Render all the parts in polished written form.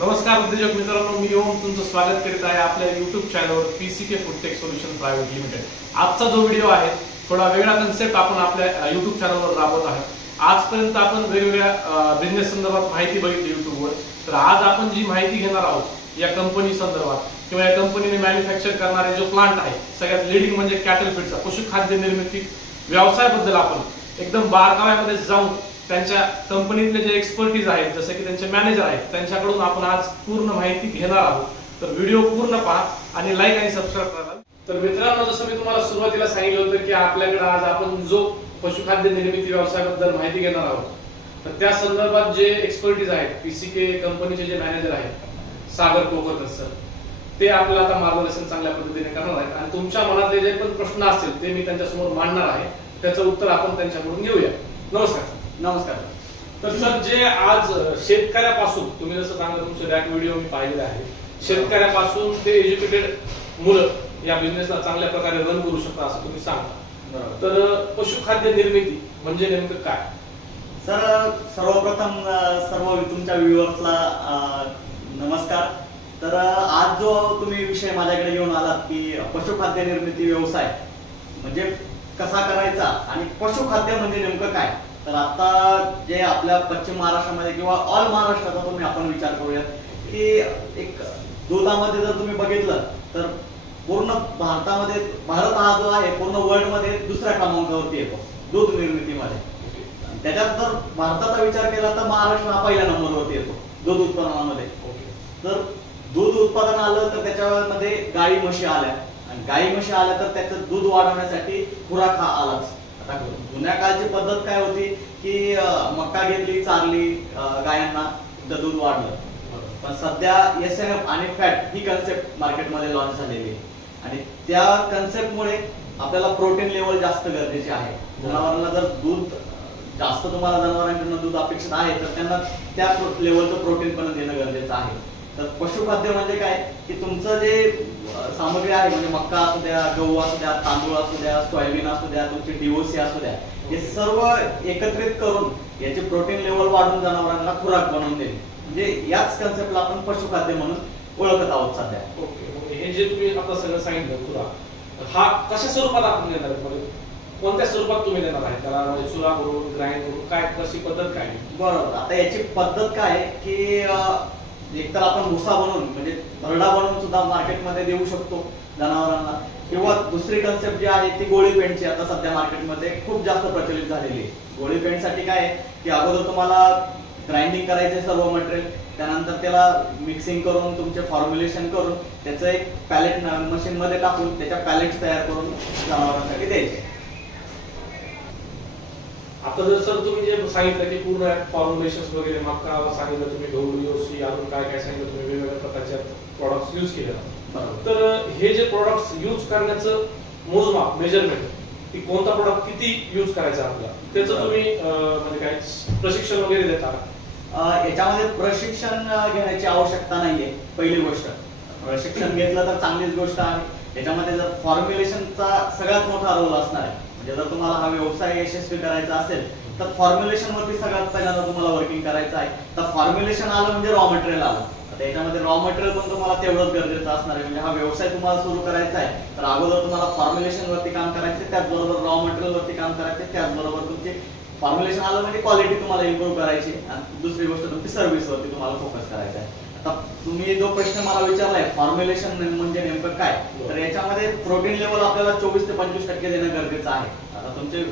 नमस्कार उद्योजक मित्रांनो, मी ओम तुमचं स्वागत करीत आहे आपल्या YouTube चॅनलवर PCK food tech solution private limited. आजचा जो व्हिडिओ आहे थोडा वेगळा कन्सेप्ट आपण आपल्या YouTube चॅनलवर राबवत आहोत। आजपर्यंत आपण वेगवेगळ्या बिझनेस संदर्भात माहिती बघितली YouTubeवर, तर आज आपण जी माहिती घेणार आहोत या कंपनी संदर्भात किंवा या कंपनीने मॅन्युफॅक्चर करणारे जो प्लांट आहे सगळ्यात लीडिंग म्हणजे कॅटल फीडचा पशुखाद्य निर्मिती व्यवसायाबद्दल आपण एकदम बारकाव्यामध्ये जाऊन त्यांच्या कंपनीतले जे एक्सपर्टीज आहेत जसे की त्यांचे मॅनेजर आहेत त्यांच्याकडून आपण आज पूर्ण माहिती घेणार आहोत। तर व्हिडिओ पूर्ण पहा आणि लाईक आणि सबस्क्राइब करा। तर मित्रांनो, जसं मी तुम्हाला सुरुवातीला सांगितलं होतं की आपल्याकडे आज आपण जो पशुखाद्य निर्मिती व्यवसायाबद्दल माहिती घेणार आहोत, तर त्या संदर्भात जे एक्सपर्टीज आहेत पीसीके कंपनीचे जे मॅनेजर आहेत सागर कोकरकर सर, ते आपल्याला आता मार्गदर्शन चांगल्या पद्धतीने करणार आहेत आणि तुमच्या मनातले जे पण प्रश्न असतील ते मी त्यांच्यासमोर मांडणार आहे, त्याचं उत्तर आपण त्यांच्याकडून घेऊया। नमस्कार। नमस्कार। तर सर, जे आज शेतकऱ्यापासून तुम्ही जसं सांगितलं तुमचे बॅक व्हिडिओ मी पाहिलेले आहे, शेतकऱ्यापासून ते एज्युकेटेड मुलं या बिझनेसला चांगल्या प्रकारे रन करू शकतात असं तुम्ही सांगता। तर पशुखाद्य निर्मिती म्हणजे नेमकं काय? सर, सर्वप्रथम सर्व तुमच्या व्ह्युअर्सला नमस्कार। तर आज जो तुम्ही विषय माझ्याकडे घेऊन आलात की पशुखाद्य निर्मिती व्यवसाय म्हणजे कसा करायचा आणि पशुखाद्य म्हणजे नेमकं काय, तर आता जे आपल्या पश्चिम महाराष्ट्रामध्ये किंवा ऑल महाराष्ट्राचा तुम्ही आपण विचार करूयात की एक दुधामध्ये जर तुम्ही बघितलं तर पूर्ण भारतामध्ये भारत हा जो आहे पूर्ण वर्ल्ड मध्ये दुसऱ्या क्रमांकावरती येतो दूध निर्मितीमध्ये। त्याच्यात जर भारताचा विचार केला तर महाराष्ट्र हा पहिल्या नंबरवरती येतो दूध उत्पादनामध्ये। तर दूध उत्पादन आलं तर त्याच्यामध्ये गाई म्हशी आल्या आणि गाई म्हशी आल्या तर त्याचं दूध वाढवण्यासाठी खुराक हा आलाच। जुन्या काळची पद्धत काय होती की मक्का घेतली, चारली गायांना, दूध वाढलं। पण सध्या एसएनएफ आणि फॅट ही कन्सेप्ट मार्केटमध्ये लॉन्च झालेली आहे आणि त्या कन्सेप्टमुळे आपल्याला प्रोटीन लेवल जास्त गरजेचे आहे। जनावरांना जर दूध जास्त तुम्हाला जनावरांकडून दूध अपेक्षित आहे तर त्यांना त्या लेवलचं प्रोटीन पण देणं गरजेचं आहे। तर पशुखाद्य म्हणजे काय की तुमचं जे सामग्री आहे म्हणजे मक्का असू द्या, गहू असू द्या, तांदूळ असू द्या, सोयाबीन असू द्या, तुमची डीओसी असू द्या, हे सर्व एकत्रित करून याचे प्रोटीन लेवल वाढवून जनावरांना खुराक बनवून देणे म्हणजे याच कन्सेप्टला आपण पशुखाद्य म्हणून ओळखत आहोत सध्या। ओके, हे जे तुम्ही आता सगळं सांगितलं खुराक हा कशा स्वरूपात आपण देणार म्हणजे कोणत्या स्वरूपात तुम्ही देणार आहे त्याला, म्हणजे चुरा करून ग्राइंड करून काय, कशी पद्धत काय? बरोबर, आता याची पद्धत काय की एकतर आपण भुसा बनवून म्हणजे भरडा बनवून सुद्धा मार्केटमध्ये देऊ शकतो जनावरांना, किंवा दुसरी कन्सेप्ट जी आहे ती गोळी पेंटची आता सध्या मार्केटमध्ये खूप जास्त प्रचलित झालेली आहे। गोळी पेंटसाठी काय आहे की अगोदर तुम्हाला ग्राइंडिंग करायचे सर्व मटेरियल, त्यानंतर त्याला मिक्सिंग करून तुमचे फॉर्म्युलेशन करून त्याचं एक पॅलेट मशीन मध्ये टाकून त्याच्या पॅलेट्स तयार करून जनावरांसाठी द्यायचे। आता जर सर तुम्ही जे सांगितलं की पूर्ण फॉर्म्युलेशन्स वगैरे मक्का सांगितलं तुम्ही, गहू, डीओसी, अजून काय काय सांगितलं तुम्ही, वेगवेगळ्या प्रकारच्या प्रोडक्ट्स यूज केले, तर हे जे प्रोडक्ट्स यूज करण्याचं मोजमाप मेजरमेंट की कोणता प्रोडक्ट किती यूज करायचा आपल्याला, त्याचं तुम्ही म्हणजे काय प्रशिक्षण वगैरे देता? याच्यामध्ये प्रशिक्षण घेण्याची आवश्यकता नाहीये। पहिली गोष्ट, प्रशिक्षण घेतलं तर चांगलीच गोष्ट आहे। याच्यामध्ये जर फॉर्म्युलेशनचा सगळ्यात मोठा रोल असणार आहे म्हणजे जर तुम्हाला हा व्यवसाय यशस्वी करायचा असेल तर फॉर्म्युलेशन वरती सगळ्यात पहिल्यांदा तुम्हाला वर्किंग करायचं आहे। तर फॉर्म्युलेशन आलं म्हणजे रॉ मटेरियल आलं, तर याच्यामध्ये रॉ मटेरियल पण तुम्हाला तेवढंच गरजेचं असणार आहे। म्हणजे हा व्यवसाय तुम्हाला सुरू करायचा आहे तर अगोदर तुम्हाला फॉर्म्युलेशन वरती काम करायचं, त्याचबरोबर रॉ मटेरियल वरती काम करायचं, त्याचबरोबर तुमचे फॉर्म्युलेशन आलं म्हणजे क्वालिटी तुम्हाला इम्प्रूव्ह करायची आणि दुसरी गोष्ट तुमची सर्व्हिस वरती तुम्हाला फोकस करायचा आहे। आता तुम्ही जो प्रश्न मला विचारलाय फॉर्म्युलेशन म्हणजे नेमकं काय, तर याच्यामध्ये प्रोटीन लेवल आपल्याला 24 ते 25% देणं गरजेचं आहे। आता तुमचे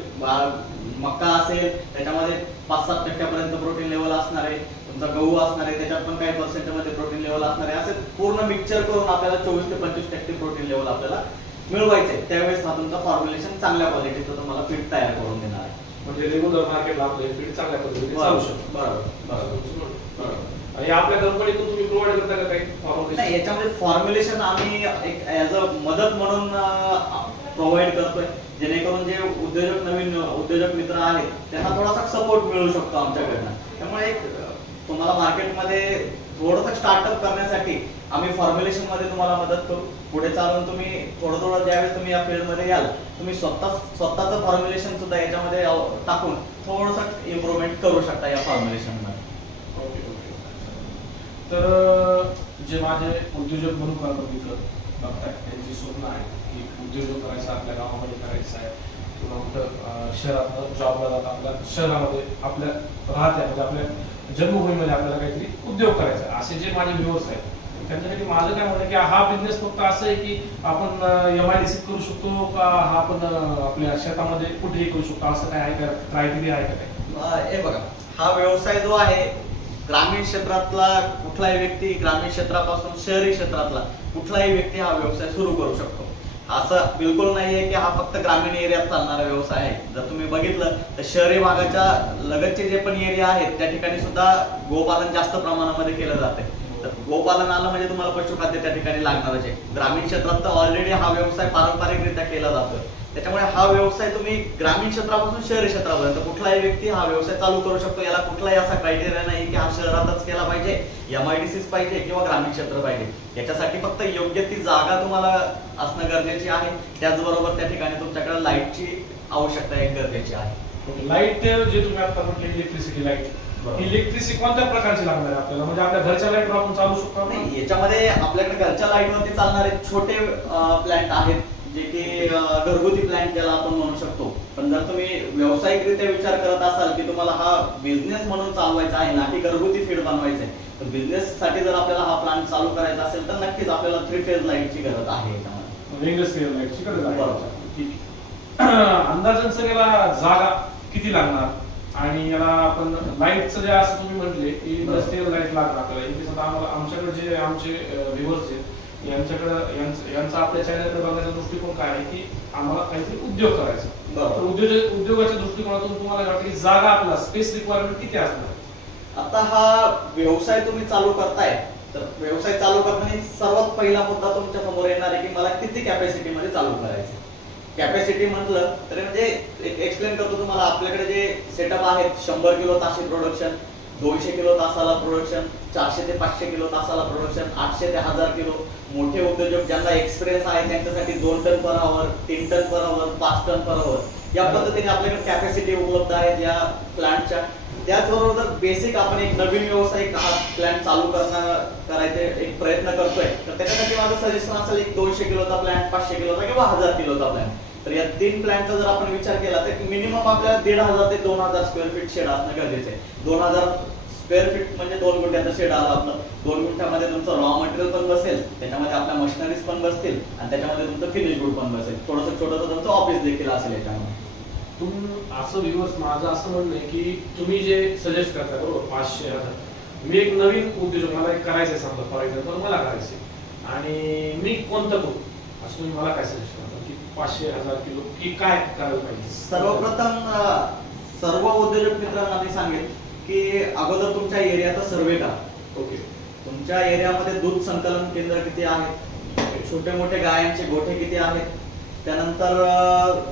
मक्का असेल त्याच्यामध्ये 5-7% प्रोटीन लेवल असणार आहे, तुमचा गहू असणार आहे त्याच्यात पण काही पर्सेंट मध्ये प्रोटीन लेवल असणार आहे। असे पूर्ण मिक्सचर करून आपल्याला 24 ते 25% प्रोटीन लेवल आपल्याला मिळवायचं आहे। त्यावेळेस हा तुमचा फॉर्म्युलेशन चांगल्या क्वालिटीचं तुम्हाला फीड तयार करून देणार आहे म्हणजे रेग्युलर मार्केटला आपले फीड चांगल्या पद्धतीने चालू शकतो। बरोबर। आणि आपल्या कंपनीतून तुम्ही प्रोव्हाइड करता का काही फॉर्म्युलेशन? नाही, याच्यामध्ये फॉर्म्युलेशन आम्ही एक ऍज अ मदत म्हणून प्रोव्हाइड करतोय जेणेकरून जे उद्योजक नवीन उद्योजक मित्र आहेत त्यांना थोडासा सपोर्ट मिळू शकतो आमच्याकडनं। त्यामुळे एक तुम्हाला मार्केटमध्ये थोडंसं स्टार्टअप करण्यासाठी आम्ही फॉर्म्युलेशन मध्ये तुम्हाला मदत करू। पुढे चालून तुम्ही थोडं थोडं ज्यावेळेस तुम्ही या फील्ड मध्ये याल तुम्ही स्वतःचं फॉर्म्युलेशन सुद्धा याच्यामध्ये टाकून थोडंसं इम्प्रूव्हमेंट करू शकता या फॉर्म्युलेशन मध्ये। तर जे माझे उद्योजक म्हणून मित्र बघताय त्यांची स्वप्न आहे की उद्योजक करायचं आपल्या गावामध्ये करायचं आहे किंवा कुठं शहरात जॉबला जातात आपल्या शहरामध्ये आपल्या राहत्या म्हणजे आपल्या जन्मभूमीमध्ये आपल्याला काहीतरी उद्योग करायचा आहे असे जे माझे व्ह्युअर्स आहेत त्यांच्यासाठी माझं काय म्हणणं की हा बिझनेस फक्त असं आहे की आपण MIDC करू शकतो का हा आपण आपल्या शेतामध्ये कुठेही करू शकतो असं काय आहे का क्रायटेरिया आहे का काय? हे बघा हा व्यवसाय जो आहे ग्रामीण क्षेत्रातला कुठलाही व्यक्ती ग्रामीण क्षेत्रापासून शहरी क्षेत्रातला कुठलाही व्यक्ती हा व्यवसाय सुरू करू शकतो असं बिलकुल नाहीये की हा फक्त ग्रामीण एरियात चालणारा व्यवसाय आहे जर तुम्ही बघितलं तर शहरी भागाच्या लगतचे जे पण एरिया आहेत त्या ठिकाणी सुद्धा गोपालन जास्त प्रमाणामध्ये केलं जाते तर गोपालन आलं म्हणजे तुम्हाला पशुखाद्य त्या ठिकाणी लागणारच आहे ग्रामीण क्षेत्रात तर ऑलरेडी हा व्यवसाय पारंपरिकरित्या केला जातोय त्याच्यामुळे हा व्यवसाय तुम्ही ग्रामीण क्षेत्रापासून शहरी क्षेत्रापर्यंत कुठलाही व्यक्ती हा व्यवसाय चालू करू शकतो याला कुठलाही असा क्रायटेरिया नाही की हा शहरातच केला पाहिजे MIDCच पाहिजे किंवा ग्रामीण क्षेत्र पाहिजे याच्यासाठी फक्त योग्य ती जागा तुम्हाला असणं गरजेची आहे त्याचबरोबर त्या ठिकाणी तुमच्याकडे लाईटची आवश्यकता एक गरजेची आहे लाईट जे तुम्ही आता म्हटले इलेक्ट्रिसिटी लाईट इलेक्ट्रिसिटी कोणत्या प्रकारची लागणार आहे आपल्याला म्हणजे आपल्या घरच्या लाईटवर आपण चालू शकतो नाही याच्यामध्ये आपल्याकडे घरच्या लाईटवरती चालणारे छोटे प्लांट आहेत जे की घरगुती प्लांट ज्याला आपण म्हणू शकतो पण जर तुम्ही व्यावसायिकरित्या विचार करत असाल की तुम्हाला हा बिझनेस म्हणून चालवायचा आहे ना की घरगुती फीड बनवायचं आहे तर बिझनेस साठी जर आपल्याला हा प्लांट चालू करायचा असेल तर नक्कीच आपल्याला 3 फेज लाईटची गरज आहे याच्यामध्ये इंडस्ट्रियल लाईटची गरज आहे अंदाजन सर याला जागा किती लागणार आणि याला आपण लाईटचं जे असं तुम्ही म्हटले की इंडस्ट्रियल लाईट लागणार आपल्याला आम्हाला आमच्याकडे जे आमचे व्ह्युअर्स आहेत यांचा आपल्या चॅनलकडे बघण्याचा दृष्टिकोन काय आहे की आम्हाला काहीतरी उद्योग करायचा तर उद्योगाच्या दृष्टिकोनातून तुम्हाला वाटतं की जागा आपला स्पेस रिक्वायरमेंट किती असणार आता हा व्यवसाय तुम्ही चालू करताय तर व्यवसाय चालू करताना सर्वात पहिला मुद्दा तुमच्या समोर येणार आहे की मला किती कॅपॅसिटी मध्ये चालू करायचं कॅपॅसिटी म्हटलं तर म्हणजे एक्सप्लेन करतो तुम्हाला आपल्याकडे जे सेटअप आहेत 100 किलो ताशी प्रोडक्शन 200 किलो तासाला प्रोडक्शन 400 ते 500 किलो तासाला प्रोडक्शन 800 ते 1000 किलो मोठे उद्योजक ज्यांना एक्सपिरियन्स आहे त्यांच्यासाठी 2 ton per hour 3 ton per hour 5 ton per hour या पद्धतीने आपल्याकडे कॅपॅसिटी उपलब्ध आहेत या प्लांटच्या त्याचबरोबर जर बेसिक आपण एक नवीन व्यावसायिक हा प्लांट चालू करायचे एक प्रयत्न करतोय तर त्याच्यासाठी माझं सजेशन असेल एक 200 किलोचा प्लांट 500 किलोचा किंवा 1000 किलोचा प्लांट तर या 3 प्लांटचा जर आपण विचार केला तर मिनिमम आपल्याला 1500 ते 2000 स्क्वेअर फीट शेड असणं गरजेचं आहे 2000 स्क्वेअर फीट म्हणजे 2 गुंठ्याचं शेड आलं आपलं 2 गुंठ्यामध्ये तुमचं रॉ मटेरियल पण बसेल त्याच्यामध्ये आपल्या मशिनरीज पण बसतील आणि त्याच्यामध्ये तुमचं फिनिश गुड पण बसेल थोडंसं छोटंसं तुमचं ऑफिस देखील असेल याच्यामध्ये असं व्ह्युअर्स माझं असं म्हणणं आहे की तुम्ही जे सजेस्ट करता बरोबर 500,000 मी एक नवीन उद्योजक मला एक करायचंय समजा फॉर एक्झाम्पल मला करायचंय आणि मी कोणतं करू असं तुम्ही मला काय सजेस्ट करता की 500,000 किलो की काय करायला पाहिजे सर्वप्रथम सर्व उद्योजक मित्रांना मी सांगेन की अगोदर तुमच्या एरियाचा सर्वे करा ओके तुमच्या एरियामध्ये दूध संकलन केंद्र किती आहेत छोटे मोठे गायांचे गोठे किती आहेत त्यानंतर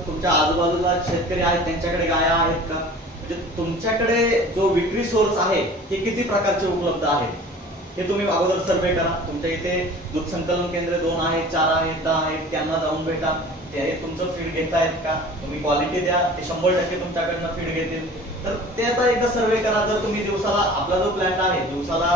तुमच्या आजूबाजूला शेतकरी आहेत त्यांच्याकडे गाया आहेत का म्हणजे तुमच्याकडे जो विक्री सोर्स आहे हे किती प्रकारचे उपलब्ध आहेत हे तुम्ही अगोदर सर्वे करा तुमच्या इथे दूध संकलन केंद्र 2 आहेत 4 आहेत 10 आहेत त्यांना जाऊन भेटा ते तुमचं फीड घेतायत का तुम्ही क्वालिटी द्या ते 100% तुमच्याकडनं फीड घेतील तर ते आता एकदा सर्वे करा जर तुम्ही दिवसाला आपला जो प्लांट आहे दिवसाला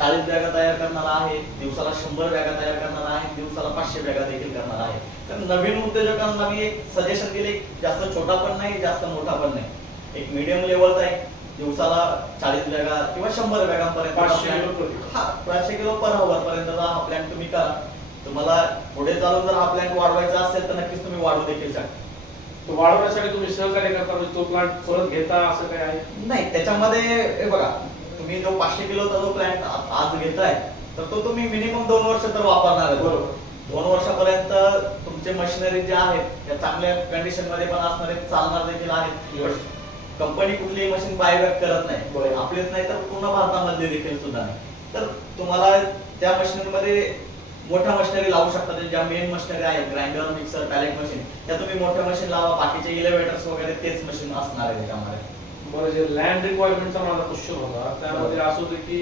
40 बॅगा तयार करणारा आहे दिवसाला 100 बॅगा तयार करणारा आहे दिवसाला 500 बॅगा देखील करणारा आहे तर नवीन उद्योजकांना मी एक सजेशन दिले जास्त छोटा पण नाही जास्त मोठा पण नाही एक मीडियम लेवलचा आहे दिवसाला 40 बॅगा किंवा 100 बॅगांपर्यंत 500 किलो पर आवर पर्यंतचा हा प्लॅन तुम्ही करा तुम्हाला पुढे चालून जर हा प्लॅन वाढवायचा असेल तर नक्कीच तुम्ही वाढवू देखील शकता तो वाढवण्यासाठी तुम्ही सहकार्य करता म्हणजे तो प्लांट परत घेता असं काय आहे नाही त्याच्यामध्ये बघा तुम्ही जो 500 किलोचा जो प्लॅंट आज घेताय तर तो तुम्ही मिनिमम 2 वर्ष तर वापरणार आहे बरोबर 2 वर्षापर्यंत तुमचे मशिनरी जे आहेत त्या चांगल्या कंडिशन मध्ये पण असणार आहेत चालणार देखील आहेत कंपनी कुठलीही मशीन बायबॅक करत नाही आपलेच नाही तर पूर्ण भारतामध्ये देखील सुद्धा नाही तर तुम्हाला त्या मशिनरीमध्ये मोठ्या मशिनरी लावू शकता ज्या मेन मशिनरी आहेत ग्राइंडर मिक्सर पॅलेट मशीन त्या तुम्ही मोठ्या मशीन लावा बाकीचे इलेव्हेटर्स वगैरे तेच मशीन असणार आहे त्याच्यामध्ये बरं जे लँड रिक्वायरमेंटचा माझा क्वेश्चन होता त्यामध्ये असं होतं की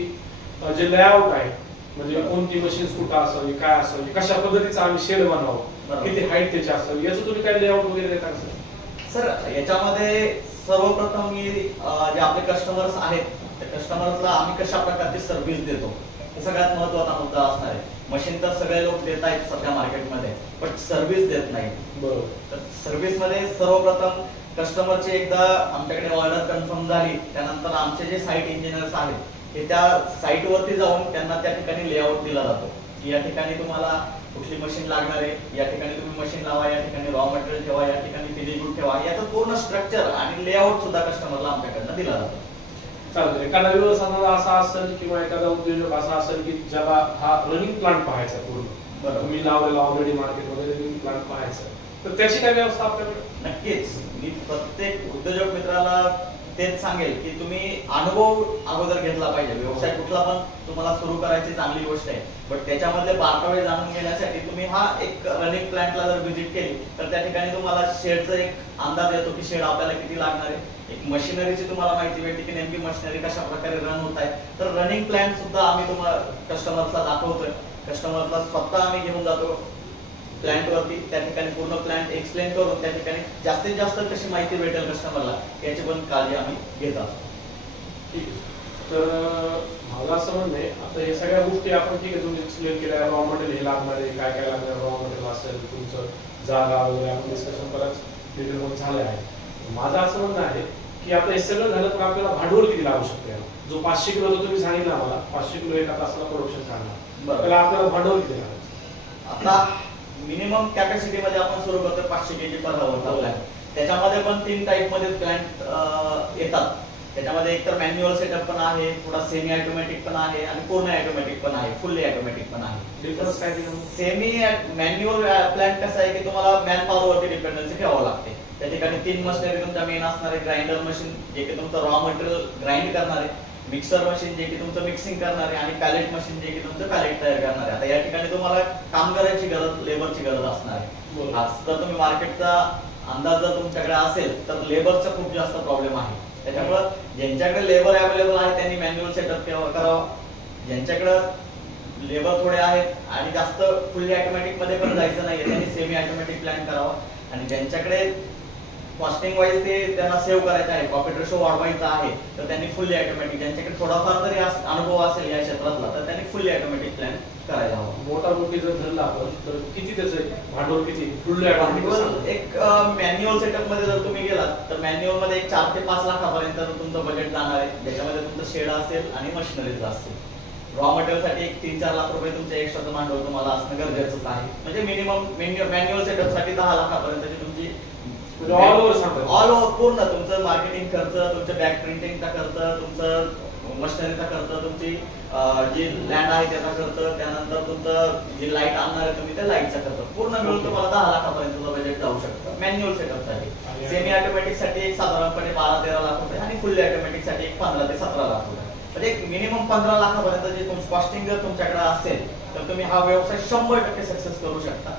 जे लेआउट आहे म्हणजे कोणती मशीन कुठं असावी काय असावी कशा पद्धतीचा आम्ही शेड बनावं किती हाईट त्याची असावी याचं तुम्ही काय लेआउट वगैरे देता सर याच्यामध्ये सर्वप्रथम मी जे आपले कस्टमर्स आहेत त्या कस्टमरला आम्ही कशा प्रकारची सर्व्हिस देतो हे सगळ्यात महत्त्वाचा मुद्दा असणार आहे. मशीन तर सगळे लोक देत आहेत सध्या मार्केटमध्ये, पण सर्व्हिस देत नाही. बरोबर. तर सर्व्हिस मध्ये सर्वप्रथम कस्टमरची एकदा आमच्याकडे ऑर्डर कन्फर्म झाली, त्यानंतर आमचे जे साईट इंजिनियर्स आहेत हे त्या साईट वरती जाऊन त्यांना त्या ठिकाणी लेआउट दिला जातो की या ठिकाणी तुम्हाला कुठली मशीन लागणार आहे, या ठिकाणी तुम्ही मशीन लावा, या ठिकाणी रॉ मटेरियल ठेवा, या ठिकाणी फिनिश गुड ठेवा, याचं पूर्ण स्ट्रक्चर आणि लेआउट सुद्धा कस्टमरला आमच्याकडनं दिला जातो. चालतंय. एखादा व्यवसाय असा असेल किंवा एखादा उद्योजक असा असेल की ज्याला हा रनिंग प्लांट पाहायचा पूर्ण, बरोबर, तुम्ही लावलेला ऑलरेडी मार्केटमध्ये रनिंग प्लांट पाहायचा, तर त्याची काय व्यवस्था आपल्याकडे? नक्कीच मी प्रत्येक उद्योजक मित्राला तेच सांगेल की तुम्ही अनुभव अगोदर घेतला पाहिजे. व्यवसाय कुठला पण तुम्हाला सुरू करायची चांगली गोष्ट आहे, पण त्याच्यामधले बारकावे जाणून घेण्यासाठी तुम्ही हा एक रनिंग प्लांटला जर व्हिजिट केली तर त्या ठिकाणी तुम्हाला शेडचा एक अंदाज येतो की शेड आपल्याला किती लागणार आहे. एक मशिनरीची तुम्हाला माहिती भेटते की नेमकी मशिनरी कशा प्रकारे रन होत आहे. तर रनिंग प्लांट सुद्धा आम्ही तुम्हाला कस्टमर्सला दाखवतोय. कस्टमर्सला स्वतः आम्ही घेऊन जातो प्लांट वरती, त्या ठिकाणी पूर्ण प्लांट एक्सप्लेन करून त्या ठिकाणी जास्तीत जास्त कशी माहिती भेटेल कस्टमरला याची पण काळजी आम्ही घेत असतो. ठीक आहे. तर माझं असं म्हणणं आहे, आता हे सगळ्या गोष्टी आपण ठीक आहे तुम्ही एक्सप्लेन केल्या, रॉ मटेरियल हे लागणार आहे, काय काय लागणार, रॉ मटेरियल असेल, तुमचं जागा वगैरे आपण डिस्कशन बरंच डिटेलमध्ये झालं आहे. माझं असं म्हणणं आहे की आता हे सगळं झालं तर आपल्याला भांडवल किती लागू शकते? जो 500 किलो तुम्ही सांगितलं आम्हाला 500 किलो एका तासाला प्रोडक्शन काढणार, त्याला आपल्याला भांडवल किती लागणार? आता मिनिमम कॅपॅसिटी मध्ये आपण सुरू करतो 500 केजी पर आवर. त्याच्यामध्ये पण 3 टाईप मध्ये प्लांट येतात. त्याच्यामध्ये एकतर मॅन्युअल सेटअप पण आहे, थोडा सेमी ऑटोमॅटिक पण आहे आणि पूर्ण ऑटोमॅटिक पण आहे, फुल्ली ऑटोमॅटिक पण आहे. डिफरन्स काय? सेमी मॅन्युअल प्लांट कसं आहे की तुम्हाला मॅन पॉवर वरती डिपेंडन्सी ठेवावं लागते. त्या ठिकाणी 3 मशिनरी तुमच्या मेन असणार आहे. ग्राइंडर मशीन जे की तुमचं रॉ मटेरियल ग्राइंड करणार आहे, मिक्सर मशीन जे की तुमचं मिक्सिंग करणार आहे आणि पॅलेट मशीन जे की तुमचं पॅलेट तयार करणार आहे. आता या ठिकाणी तुम्हाला कामगारांची गरज, लेबरची गरज असणार आहे. आज जर तुम्ही मार्केटचा अंदाज जर तुमच्याकडे असेल तर लेबरचा खूप जास्त प्रॉब्लेम आहे. त्याच्यामुळे ज्यांच्याकडे लेबर अवेलेबल आहे त्यांनी मॅन्युअल सेटअप करावं. ज्यांच्याकडे लेबर थोडे आहेत आणि जास्त फुल्ली ऑटोमॅटिक मध्ये पण जायचं नाहीये त्यांनी सेमी ऑटोमॅटिक प्लॅन करावा. आणि ज्यांच्याकडे कॉस्टिंग वाईज ते त्यांना सेव्ह करायचं आहे, प्रॉफिट रेशो वाढवायचा आहे, तर त्यांनी फुल्ली ऑटोमॅटिक, ज्यांच्याकडे थोडाफार तरी अनुभव असेल या क्षेत्रातला तर त्यांनी फुल्ली ऑटोमॅटिक प्लॅन करायला हवा. मोठा मोठी जर धरला आपण तर किती त्याचं भांडवल किती? फुल्ली ऑटोमॅटिक एक मॅन्युअल सेटअप मध्ये जर तुम्ही गेलात तर मॅन्युअल मध्ये एक 4 ते 5 लाखापर्यंत तुमचं बजेट जाणार आहे, ज्याच्यामध्ये तुमचं शेड असेल आणि मशिनरीज असतील. रॉ मटेरियल साठी एक 3-4 लाख रुपये तुमचं एक्स्ट्राचं भांडवल तुम्हाला असणं गरजेचंच आहे. म्हणजे मिनिमम मॅन्युअल सेटअप साठी 10 लाखापर्यंतची तुमची ऑल ओव्हर पूर्ण तुमचं मार्केटिंग खर्च, तुमचं बॅक प्रिंटिंगचा खर्च, तुमचं मशिनरीचा खर्च, तुमची जी लँड आहे त्याचा खर्च, त्यानंतर तुमचं जे लाईट आणणार आहे तुम्ही त्या लाईटचा खर्च पूर्ण मिळून तुम्हाला 10 लाखापर्यंत बजेट जाऊ शकतं मॅन्युअल सेटअप साठी. सेमी ऑटोमॅटिक साठी एक साधारणपणे 12-13 लाख रुपये आणि फुल्ली ऑटोमॅटिक साठी एक 15 ते 17 लाख रुपये. म्हणजे एक मिनिमम 15 लाखापर्यंत जे तुमची कॉस्टिंग जर तुमच्याकडे असेल तर तुम्ही हा व्यवसाय 100% सक्सेस करू शकता.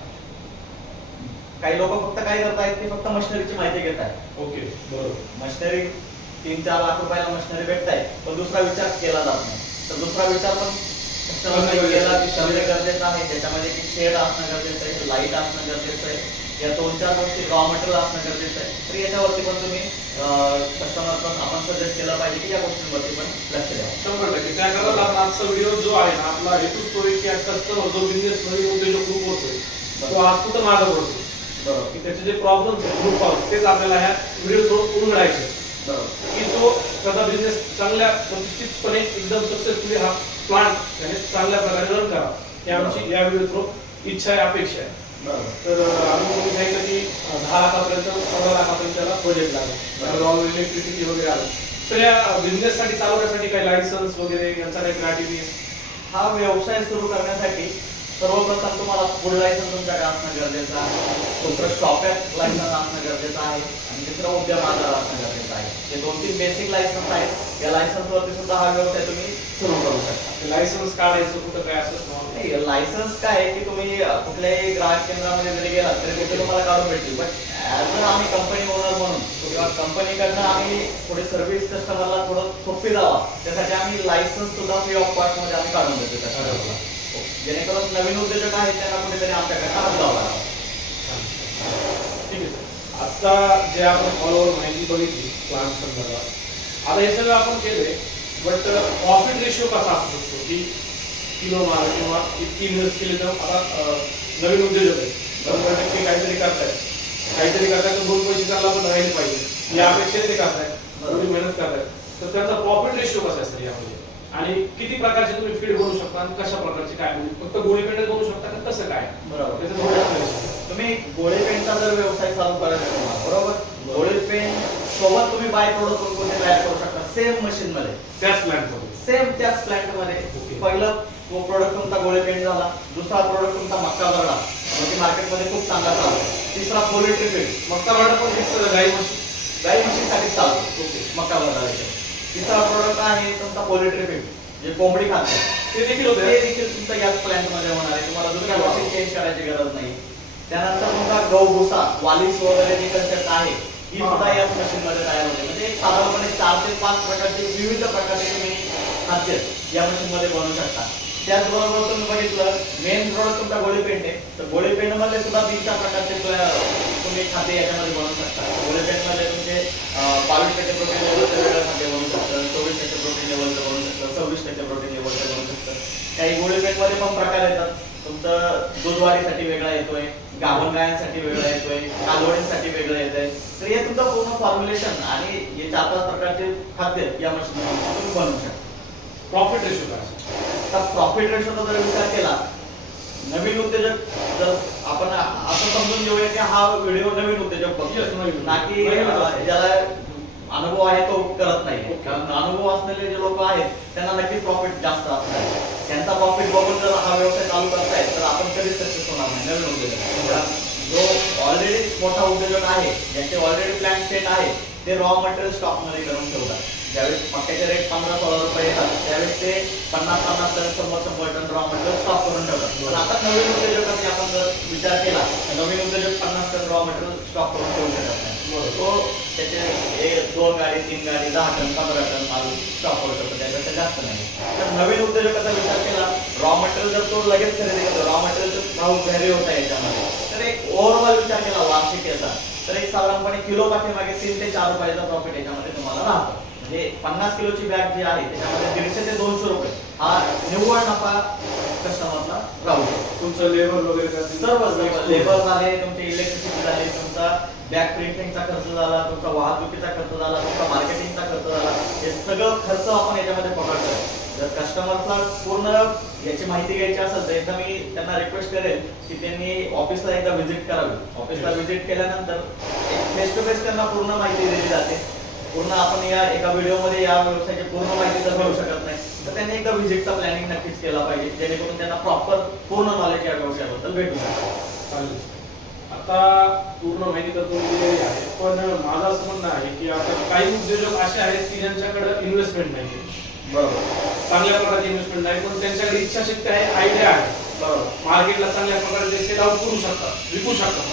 काही लोक फक्त काय करतायत की फक्त मशिनरीची माहिती घेत आहेत. ओके, बरोबर. मशिनरी 3-4 लाख रुपयाला मशिनरी भेटताय, पण दुसरा विचार केला जात नाही. तर दुसरा विचार पण केला की सर्वे गरजेचं आहे, त्याच्यामध्ये की शेड असणं गरजेचं आहे, लाईट असणं गरजेचं आहे, या 2-4 गोष्टी, रॉ मटेरियल असणं गरजेचं आहे. तर याच्यावरती पण तुम्ही कस्टमरला आपण सजेस्ट केलं पाहिजे की या गोष्टींवरती पण लक्ष द्यावं. 100%. त्याकरता आपण आजचा व्हिडिओ जो आहे ना आपला हेतू स्टोरी की कस्टमर जो बिझनेस मध्ये उद्योजक ग्रुप होतोय तो आज कुठं मागं पडतो, बरोबर, की त्याचे जे प्रॉब्लेम्स ग्रुप आहेत तेच आपल्याला ह्या व्हिडिओ थ्रू उघडायचे, बरोबर, की तो त्याचा बिझनेस चांगल्या प्रतिष्ठितपणे एकदम सक्सेसफुली हा प्लांट त्याने चांगल्या प्रकारे रन करा ही आमची या व्हिडिओ थ्रू इच्छा आहे, अपेक्षा आहे. तर आम्ही तुम्ही सांगितलं की 10 लाखापर्यंत 15 लाखापर्यंत त्याला प्रोजेक्ट लागेल, इलेक्ट्रिसिटी वगैरे आलं. तर या बिझनेस साठी चालवण्यासाठी काही लायसन्स वगैरे यांचा काही क्रायटेरिया? हा व्यवसाय सुरू करण्यासाठी सर्वप्रथम तुम्हाला फूड लायसन्स तुमच्याकडे असणं गरजेचं आहे, दुसरं शॉप लायसन्स असणं गरजेचं आहे आणि तिसरं उद्योग आधार असणं गरजेचं आहे. हे 2-3 बेसिक लायसन्स आहेत. या लायसन्स वरती सुद्धा हा व्यवसाय तुम्ही सुरू करू शकता. लायसन्स काढायचं कुठं काय असं नाही, लायसन्स काय आहे की तुम्ही कुठल्याही ग्राहक केंद्रामध्ये जरी गेलात तरी तिथे तुम्हाला काढून भेटतील. पण ऍज अ आम्ही कंपनी ओनर म्हणून किंवा कंपनीकडनं आम्ही थोडी सर्व्हिस कस्टमरला थोडं सोपी जावा त्यासाठी आम्ही लायसन्स सुद्धा फ्री ऑफ कॉस्ट मध्ये आम्ही काढून देतो कस्टमरला, जेणेकरून नवीन उद्योजक आहेत त्यांना कुठेतरी आमच्याकडे हात लावा. ठीक आहे सर. आता जे आपण ऑल ओव्हर माहिती बघितली प्लांट संदर्भात, आता हे सगळं आपण केलंय बट प्रॉफिट रेशिओ कसा असू शकतो की किलो माल किंवा इतकी इन्व्हेस्ट केली तर आता नवीन उद्योजक आहे 100% काहीतरी करतायत तर 2 पैसे त्याला पण राहिले पाहिजे या अपेक्षेने ते करतायत एवढी मेहनत करतायत तर त्यांचा प्रॉफिट रेशिओ कसा असेल यामध्ये आणि किती प्रकारचे तुम्ही फीड बनवू शकता आणि कशा प्रकारचे काय म्हणजे फक्त गोळी पेंट बनवू शकता का कसं काय बरोबर त्याचं थोडं तुम्ही गोळे पेंटचा जर व्यवसाय चालू करायचा तुम्हाला बरोबर गोळे पेंट सोबत तुम्ही बाय प्रोडक्ट कोणते तयार करू शकता सेम मशीन मध्ये त्याच प्लांट मध्ये सेम त्याच प्लांट मध्ये पहिलं तो प्रोडक्ट तुमचा गोळे पेंट झाला दुसरा प्रोडक्ट तुमचा मक्का बरडा म्हणजे मार्केटमध्ये खूप चांगला चालतो तिसरा पोल्ट्री फीड मक्का बरडा पण फिक्स गाई म्हशीसाठी चालतो मक्का बरडा तिसरा प्रोडक्ट आहे तुमचा पोल्ट्री फीड जे कोंबडी खाते ते देखील तुमचा याच प्लांट मध्ये होणार आहे तुम्हाला दुसऱ्या मशीन चेंज करायची गरज नाही त्यानंतर तुमचा गहू भुसा वालीस वगैरे जी कन्सेप्ट आहे ही सुद्धा याच मशीन मध्ये तयार होते म्हणजे साधारणपणे 4 ते 5 प्रकारचे विविध प्रकारचे तुम्ही खाद्य या मशीन मध्ये बनवू शकता त्याचबरोबर तुम्ही बघितलं मेन प्रोडक्ट तुमचा गोळी पेंट आहे तर गोळी पेंट मध्ये सुद्धा 3-4 प्रकारचे तुम्ही खाद्य याच्यामध्ये बनवू शकता गोळी पेंट मध्ये तुमचे 22% प्रोटीन लेवलचं वेगळं खाद्य बनवू शकतं 24% प्रोटीन लेवलचं बनवू शकतं 26% प्रोटीन लेवलचं बनवू शकतं काही गोळी पेंट मध्ये पण प्रकार येतात तुमचं दूधवाढीसाठी वेगळा येतोय गाभण गायांसाठी वेगळा येतोय कालवडींसाठी वेगळं येतंय तर हे तुमचं पूर्ण फॉर्म्युलेशन आणि हे 4-5 प्रकारचे खाद्य या मशीनमध्ये तुम्ही बनवू शकता प्रॉफिट रेशो काय तर प्रॉफिट रेशोचा जर विचार केला नवीन उद्योजक जर आपण असं समजून घेऊया की हा व्हिडिओ नवीन उद्योजक बघतो ना की ज्याला अनुभव आहे तो करत नाही कारण अनुभव असलेले जे लोक आहेत त्यांना नक्कीच प्रॉफिट जास्त असणार त्यांचा प्रॉफिट बघून जर हा व्यवसाय चालू करतायत तर आपण कधीच सक्सेस होणार नाही नवीन उद्योजक जो ऑलरेडी मोठा उद्योजक आहे ज्याचे ऑलरेडी प्लॅन सेट आहे ते रॉ मटेरियल स्टॉक मध्ये करून ठेवतात ज्यावेळेस मक्याचे रेट 15-16 रुपये येतात त्यावेळेस ते 50-50 ton 100 ton raw material stock करून ठेवतात पण आता नवीन उद्योजकांनी आपण जर विचार केला तर नवीन उद्योजक 50 टन रॉ मटेरियल स्टॉक करून ठेवू शकत नाही तो त्याचे 2 गाडी 3 गाडी 10 टन 15 टन माल स्टॉक करू शकतो त्यापेक्षा जास्त नाही तर नवीन उद्योजकाचा विचार केला रॉ मटेरियल जर तो लगेच खरेदी करतो रॉ मटेरियलचा भाव व्हॅरी होता याच्यामध्ये तर एक ओव्हरऑल विचार केला वार्षिक याचा तर एक साधारणपणे किलो पाठीमागे 3 ते 4 रुपयाचा प्रॉफिट याच्यामध्ये तुम्हाला राहतो म्हणजे 50 किलोची बॅग जी आहे त्याच्यामध्ये 150 ते 200 रुपये हा निव्वळ नफा कस्टमरला राहू शकतो तुमचं लेबर वगैरे सर्व लेबर झाले तुमचे इलेक्ट्रिसिटी झाले तुमचा बॅग प्रिंटिंगचा खर्च झाला तुमचा वाहतुकीचा खर्च झाला तुमचा मार्केटिंगचा खर्च झाला हे सगळं खर्च आपण याच्यामध्ये पकडतो जर कस्टमरला पूर्ण याची माहिती घ्यायची असेल तर एकदा मी त्यांना रिक्वेस्ट करेल की त्यांनी ऑफिसला एकदा व्हिजिट करावी ऑफिसला व्हिजिट केल्यानंतर फेस टू फेस त्यांना पूर्ण माहिती दिली जाते पूर्ण आपण या एका व्हिडिओमध्ये या व्यवसायाची पूर्ण माहिती जर मिळू शकत नाही तर त्यांनी एकदा व्हिजिटचा प्लॅनिंग नक्कीच केला पाहिजे जेणेकरून त्यांना प्रॉपर पूर्ण नॉलेज या व्यवसायाबद्दल भेटू शकतो आता पूर्ण माहिती तर तुम्ही दिलेली आहे पण माझं असं म्हणणं आहे की आता काही उद्योजक असे आहेत की ज्यांच्याकडे इन्व्हेस्टमेंट नाही बरोबर चांगल्या प्रकारची इन्व्हेस्टमेंट नाही पण त्यांच्याकडे इच्छाशक्ती आहे आयडिया आहे बरोबर मार्केटला चांगल्या प्रकारे सेल आउट करू शकतात विकू शकतात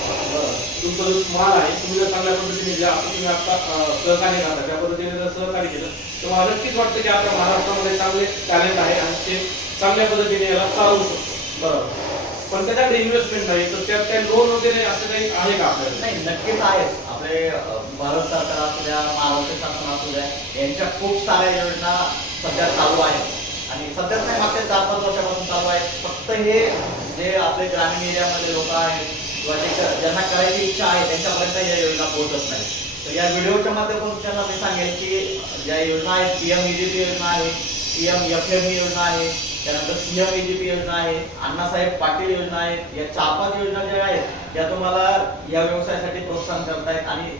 तुमचा जो माल आहे तुम्ही जर चांगल्या पद्धतीने ज्या तुम्ही आता सहकार्य करता त्या पद्धतीने जर सहकार्य केलं तर मला नक्कीच वाटतं की आपल्या महाराष्ट्रामध्ये चांगले टॅलेंट आहे आणि ते चांगल्या पद्धतीने याला चालवू शकतो बरोबर पण त्याच्याकडे इन्व्हेस्टमेंट नाही तर त्यात काही लोन वगैरे असं काही आहे का आपल्याला नाही नक्कीच आहेत आपले भारत सरकार असू द्या महाराष्ट्र शासन असू द्या यांच्या खूप साऱ्या योजना सध्या चालू आहेत आणि सध्याच नाही मागच्या 4-5 वर्षापासून चालू आहेत फक्त हे जे आपले ग्रामीण एरियामध्ये लोक आहेत किंवा ज्यांना करायची इच्छा आहे त्यांच्यापर्यंत या योजना पोहोचत नाही तर या व्हिडिओच्या माध्यमातून त्यांना मी सांगेल की ज्या योजना आहेत PM-EGP योजना आहे PM-FME योजना आहे त्यानंतर CM-EGP योजना आहे अण्णासाहेब पाटील योजना आहेत या 4-5 योजना ज्या आहेत त्या तुम्हाला या व्यवसायासाठी प्रोत्साहन करतायत आणि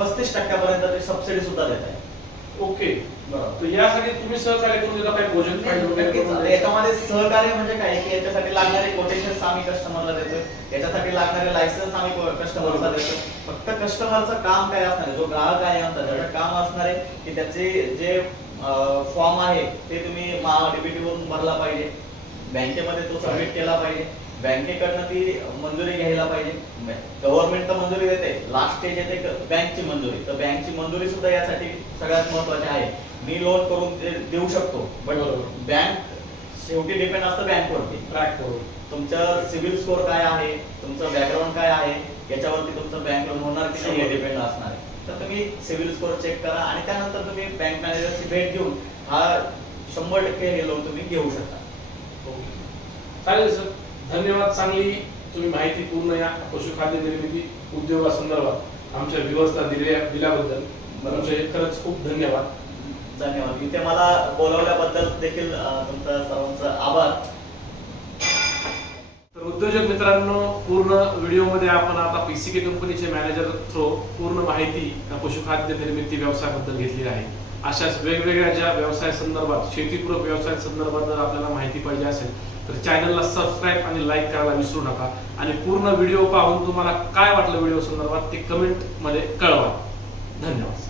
35% ते सबसिडी सुद्धा देत आहेत ओके बरोबर तर यासाठी तुम्ही सहकार्य करून देता काही प्रोजेक्ट फाईल वगैरे याच्यामध्ये सहकार्य म्हणजे काय की याच्यासाठी लागणारे कोटेशन्स आम्ही कस्टमरला देतोय याच्यासाठी लागणारे लायसन्स आम्ही कस्टमरला देतोय फक्त कस्टमरचं काम काय असणार आहे जो ग्राहक आहे म्हणतात त्याचं काम असणार आहे की त्याचे जे फॉर्म आहे ते तुम्ही DBT वरून भरला पाहिजे बँकेमध्ये तो सबमिट केला पाहिजे बँकेकडनं ती मंजुरी घ्यायला पाहिजे गव्हर्नमेंट तर मंजुरी देते लास्ट स्टेज येते बँकची मंजुरी तर बँकची मंजुरी सुद्धा यासाठी सगळ्यात महत्त्वाची आहे मी लोन करून देऊ शकतो पण बँक शेवटी डिपेंड असतं बँकवरती ट्रॅक करून तुमचं सिव्हिल स्कोर काय आहे तुमचं बॅकग्राऊंड काय आहे याच्यावरती तुमचं बँक लोन होणार की नाही हे डिपेंड असणार आहे तर तुम्ही सिव्हिल स्कोर चेक करा आणि त्यानंतर तुम्ही बँक मॅनेजरची भेट घेऊन हा 100% हे लोन तुम्ही घेऊ शकता. ओके, चालेल सर, धन्यवाद. चांगली तुम्ही माहिती पूर्ण या पशुखाद्य निर्मिती उद्योगासंदर्भात आमच्या व्ह्युअर्सला दिल्याबद्दल तुमचे खरंच खूप धन्यवाद. धन्यवाद. इथे मला बोलावल्याबद्दल देखील तुमचा सर्वांचा आभार. तर उद्योजक मित्रांनो, पूर्ण व्हिडिओमध्ये आपण आता पीसीके कंपनीचे मॅनेजर थ्रू पूर्ण माहिती पशुखाद्य निर्मिती व्यवसायाबद्दल घेतली आहे. अशाच वेगवेगळ्या ज्या व्यवसाय संदर्भात, शेतीपूरक व्यवसाय संदर्भात जर आपल्याला माहिती पाहिजे असेल तर चॅनलला सबस्क्राईब आणि लाईक करायला विसरू नका. आणि पूर्ण व्हिडिओ पाहून तुम्हाला काय वाटलं व्हिडिओ संदर्भात ते कमेंट मध्ये कळवा. धन्यवाद.